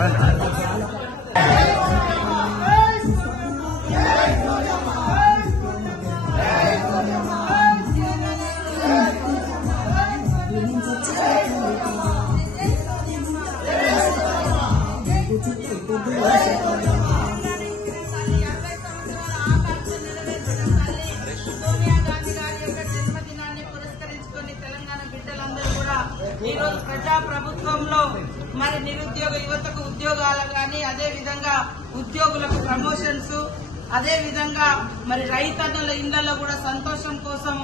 ఈ రోజు ప్రజా ప్రభుత్వంలో మరి నిరుద్యోగ యువతకు ఉద్యోగాలు గాని, అదే విధంగా ఉద్యోగులకు ప్రమోషన్స్, అదే విధంగా మరి రైతన్నుల ఇళ్లలో కూడా సంతోషం కోసం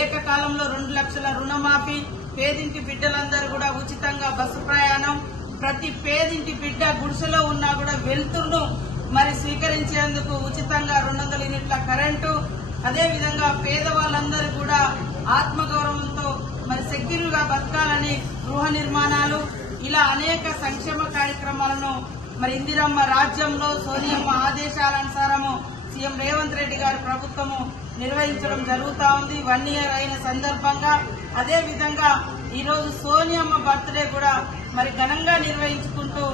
ఏకకాలంలో 2 లక్షల రుణమాఫీ, పేదింటి బిడ్డలందరూ కూడా ఉచితంగా బస్సు ప్రయాణం, ప్రతి పేదింటి బిడ్డ గుడిసెలో ఉన్నా కూడా వెలుతురును మరి స్వీకరించేందుకు ఉచితంగా 200 యూనిట్ల కరెంటు, అదే విధంగా పేదవాళ్ళందరూ కూడా ఆత్మగౌరవంతో మరి సెక్యూర్ గా బతకాలని గృహ నిర్మాణాలు, ఇలా అనేక సంక్షేమ కార్యక్రమాలను మరి ఇందిరమ్మ రాజ్యంలో సోనియమ్మ ఆదేశాలనుసారము సీఎం రేవంత్ రెడ్డి గారి ప్రభుత్వము నిర్వహించడం జరుగుతా ఉంది. 1 ఇయర్ అయిన సందర్భంగా అదే విధంగా ఈ రోజు సోనియమ్మ బర్త్డే కూడా మరి ఘనంగా నిర్వహించుకుంటూ,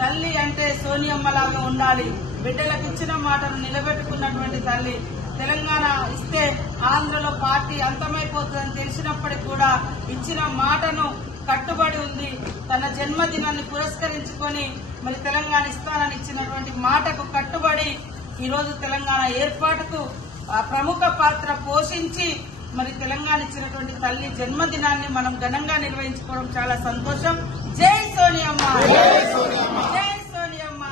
తల్లి అంటే సోనియమ్మ లాగా ఉండాలి, బిడ్డలకు ఇచ్చిన మాటను నిలబెట్టుకున్నటువంటి తల్లి. తెలంగాణ ఇస్తే ఆంధ్రలో పార్టీ అంతమైపోతుందని తెలిసినప్పటికీ కూడా ఇచ్చిన మాటను కట్టుబడి ఉంది. తన జన్మదినాన్ని పురస్కరించుకొని మరి తెలంగాణ ఇస్తానని ఇచ్చినటువంటి మాటకు కట్టుబడి ఈ రోజు తెలంగాణ ఏర్పాటుకు ప్రముఖ పాత్ర పోషించి మరి తెలంగాణ ఇచ్చినటువంటి తల్లి జన్మదినాన్ని మనం ఘనంగా నిర్వహించుకోవడం చాలా సంతోషం. జై సోనియమ్మ, జై సోనియమ్మ.